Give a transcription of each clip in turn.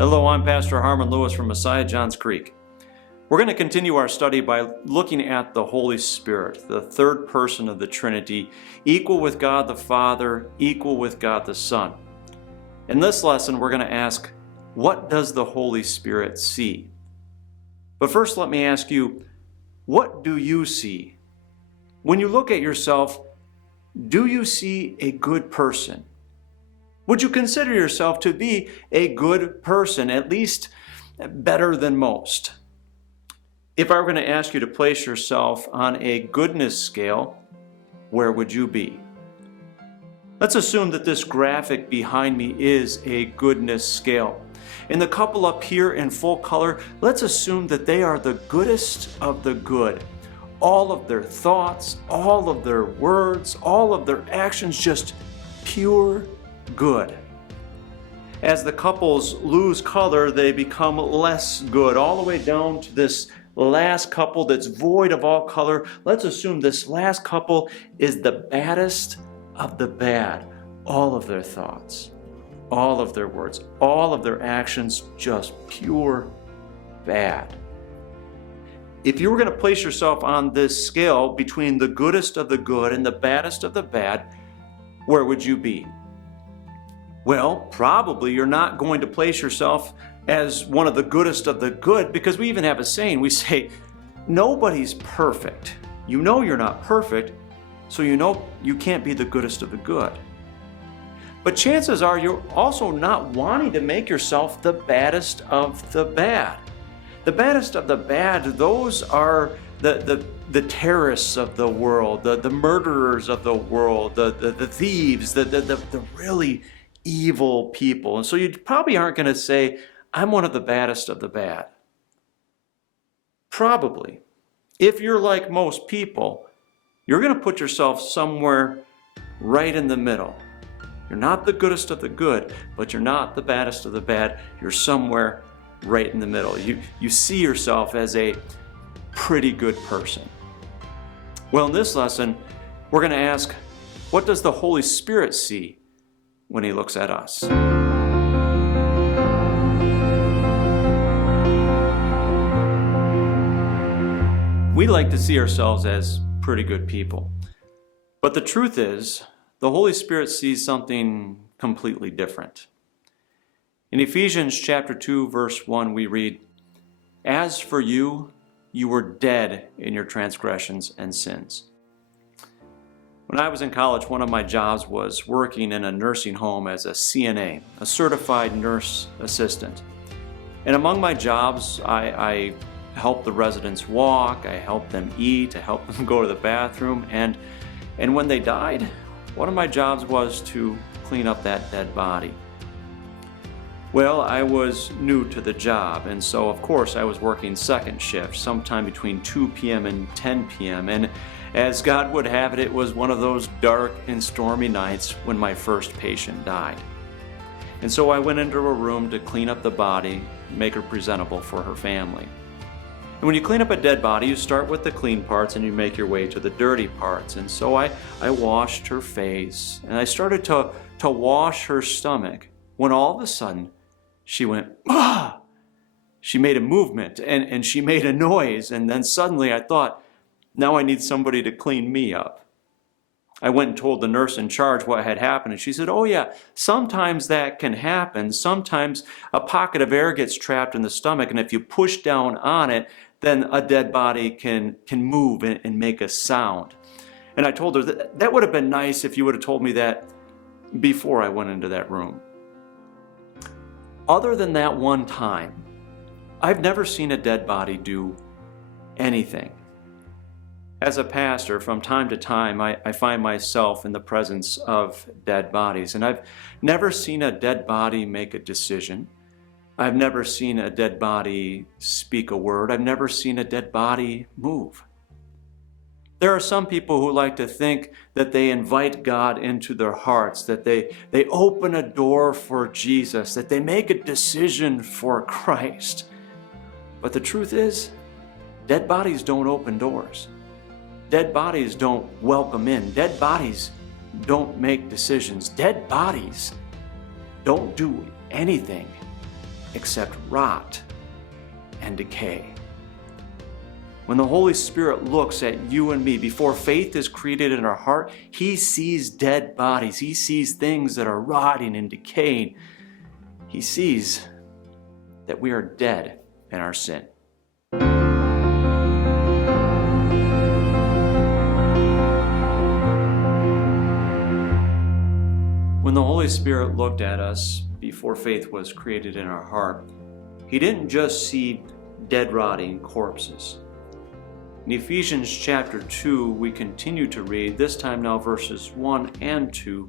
Hello, I'm Pastor Harmon Lewis from Messiah Johns Creek. We're going to continue our study by looking at the Holy Spirit, the third person of the Trinity, equal with God the Father, equal with God the Son. In this lesson, we're going to ask, what does the Holy Spirit see? But first, let me ask you, what do you see? When you look at yourself, do you see a good person? Would you consider yourself to be a good person, at least better than most? If I were going to ask you to place yourself on a goodness scale, where would you be? Let's assume that this graphic behind me is a goodness scale. And the couple up here in full color, let's assume that they are the goodest of the good. All of their thoughts, all of their words, all of their actions, just pure good. As the couples lose color, they become less good, all the way down to this last couple that's void of all color. Let's assume this last couple is the baddest of the bad. All of their thoughts, all of their words, all of their actions, just pure bad. If you were going to place yourself on this scale between the goodest of the good and the baddest of the bad, where would you be? Well, probably you're not going to place yourself as one of the goodest of the good, because we even have a saying. We say, nobody's perfect. You know you're not perfect, so you know you can't be the goodest of the good. But chances are you're also not wanting to make yourself the baddest of the bad. The baddest of the bad, those are the terrorists of the world, the murderers of the world, the thieves, the really evil people. And so you probably aren't going to say, I'm one of the baddest of the bad. Probably. If you're like most people, you're going to put yourself somewhere right in the middle. You're not the goodest of the good, but you're not the baddest of the bad. You're somewhere right in the middle. You see yourself as a pretty good person. Well, in this lesson, we're going to ask, what does the Holy Spirit see when He looks at us? We like to see ourselves as pretty good people. But the truth is, the Holy Spirit sees something completely different. In Ephesians chapter 2, verse 1, we read, "As for you, you were dead in your transgressions and sins." When I was in college, one of my jobs was working in a nursing home as a CNA, a certified nurse assistant. And among my jobs, I helped the residents walk, I helped them eat, I helped them go to the bathroom, and when they died, one of my jobs was to clean up that dead body. Well, I was new to the job, and so of course I was working second shift, sometime between 2 p.m. and 10 p.m. And as God would have it, it was one of those dark and stormy nights when my first patient died. And so I went into a room to clean up the body, make her presentable for her family. And when you clean up a dead body, you start with the clean parts and you make your way to the dirty parts. And so I washed her face and I started to wash her stomach when all of a sudden she went, "Ah!" She made a movement and she made a noise. And then suddenly I thought, now I need somebody to clean me up. I went and told the nurse in charge what had happened, and she said, "Oh yeah, sometimes that can happen. Sometimes a pocket of air gets trapped in the stomach, and if you push down on it, then a dead body can move and make a sound." And I told her that would have been nice if you would have told me that before I went into that room. Other than that one time, I've never seen a dead body do anything. As a pastor, from time to time, I find myself in the presence of dead bodies, and I've never seen a dead body make a decision. I've never seen a dead body speak a word. I've never seen a dead body move. There are some people who like to think that they invite God into their hearts, that they open a door for Jesus, that they make a decision for Christ. But the truth is, dead bodies don't open doors. Dead bodies don't welcome in. Dead bodies don't make decisions. Dead bodies don't do anything. except rot and decay. When the Holy Spirit looks at you and me, before faith is created in our heart, He sees dead bodies. He sees things that are rotting and decaying. He sees that we are dead in our sin. When the Holy Spirit looked at us before faith was created in our heart, He didn't just see dead, rotting corpses. In Ephesians chapter 2, we continue to read, this time now verses 1 and 2.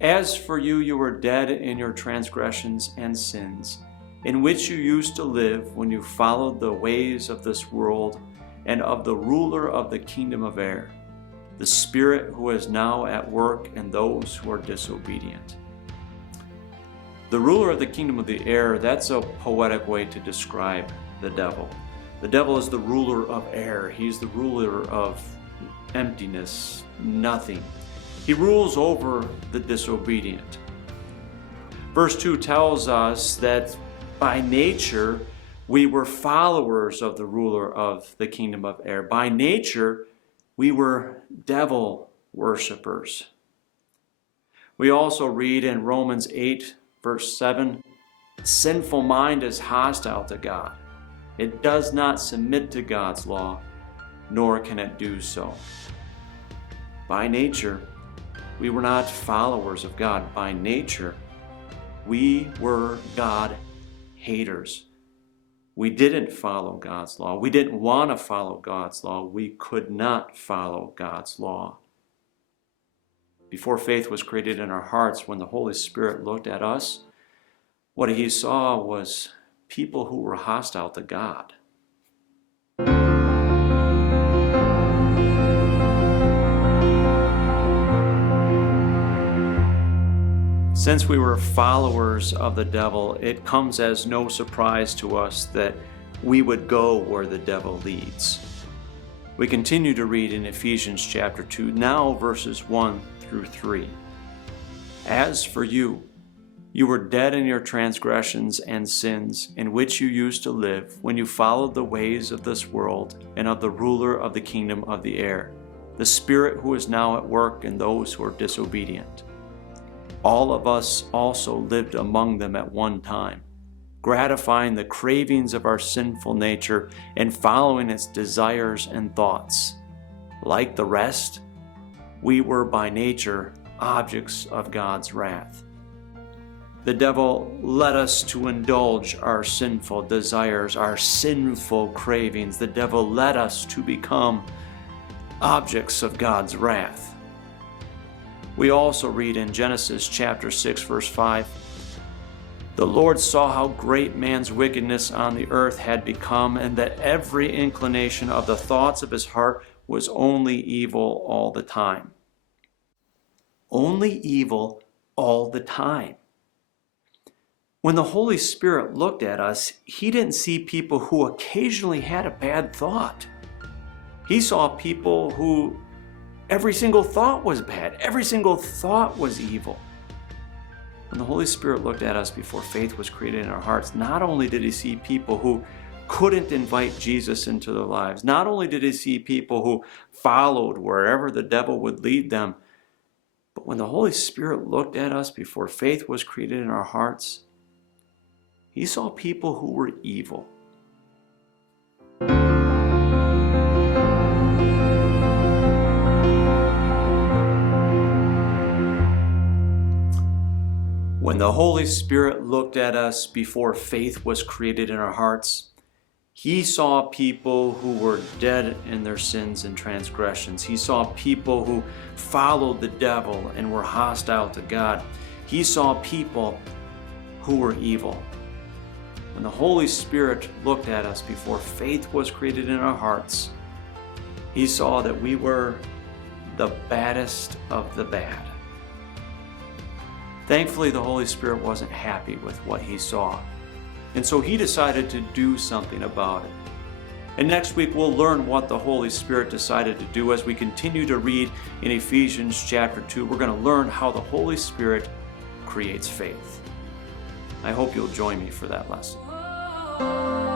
As for you, you were dead in your transgressions and sins, in which you used to live when you followed the ways of this world and of the ruler of the kingdom of air, the spirit who is now at work in those who are disobedient. The ruler of the kingdom of the air, that's a poetic way to describe the devil. The devil is the ruler of air. He's the ruler of emptiness, nothing. He rules over the disobedient. Verse 2 tells us that by nature we were followers of the ruler of the kingdom of air. By nature we were devil worshipers. We also read in Romans 8, verse 7, sinful mind is hostile to God. It does not submit to God's law, nor can it do so. By nature, we were not followers of God. By nature, we were God haters. We didn't follow God's law. We didn't want to follow God's law. We could not follow God's law. Before faith was created in our hearts, when the Holy Spirit looked at us, what He saw was people who were hostile to God. Since we were followers of the devil, it comes as no surprise to us that we would go where the devil leads. We continue to read in Ephesians chapter 2, now verses 1 through 3. As for you, you were dead in your transgressions and sins, in which you used to live when you followed the ways of this world and of the ruler of the kingdom of the air, the spirit who is now at work in those who are disobedient. All of us also lived among them at one time, gratifying the cravings of our sinful nature and following its desires and thoughts. Like the rest, we were by nature objects of God's wrath. The devil led us to indulge our sinful desires, our sinful cravings. The devil led us to become objects of God's wrath. We also read in Genesis chapter 6, verse 5, the Lord saw how great man's wickedness on the earth had become, and that every inclination of the thoughts of his heart was only evil all the time. Only evil all the time. When the Holy Spirit looked at us, He didn't see people who occasionally had a bad thought. He saw people who every single thought was bad. Every single thought was evil. When the Holy Spirit looked at us before faith was created in our hearts, not only did He see people who couldn't invite Jesus into their lives, not only did He see people who followed wherever the devil would lead them, but when the Holy Spirit looked at us before faith was created in our hearts, He saw people who were evil. When the Holy Spirit looked at us before faith was created in our hearts, He saw people who were dead in their sins and transgressions. He saw people who followed the devil and were hostile to God. He saw people who were evil. When the Holy Spirit looked at us before faith was created in our hearts, He saw that we were the baddest of the bad. Thankfully, the Holy Spirit wasn't happy with what He saw, and so He decided to do something about it. And next week we'll learn what the Holy Spirit decided to do as we continue to read in Ephesians chapter 2. We're going to learn how the Holy Spirit creates faith. I hope you'll join me for that lesson.